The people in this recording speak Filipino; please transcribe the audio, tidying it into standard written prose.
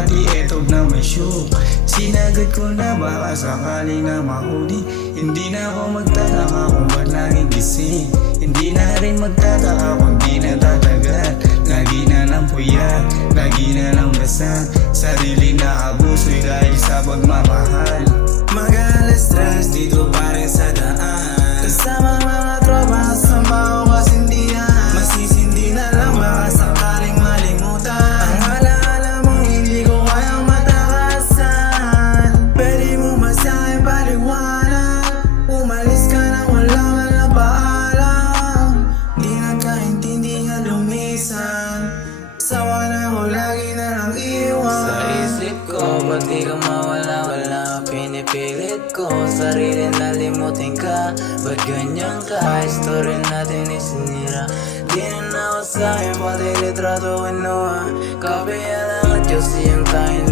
pati etob na may shook. Sinagad ko na baka sakali na mahuli. Hindi na ako magtataka kung ba't laging gising. Hindi na rin magtataka kung di na tatagal. Lagi na lang puyat, lagi na lang basag. Sarili na abuso'y dahil sa pagmamahal. Mag-alas stress dito pa rin sa daan. Kasama mga tropa, kasama ko kasindihan. Masisindi na lang baka sakaling malimutan. Ang alaala mo hindi ko kayang matakasan. Pwede mo masa'kin paliwanag. Umalis ka na wala ka na paalam. Di nagkaintindihan lumisan. Sawa na ko lagi na lang iwan. Sa isip ko, ba't di ka mawala-wala? Pinipilit ko, sarili na limutin ka. Ba't ganyan ka? Story natin isinira. Di na ako sa'yo, pati litrato kinuha. Kapiya lang at Diyos iyong tayong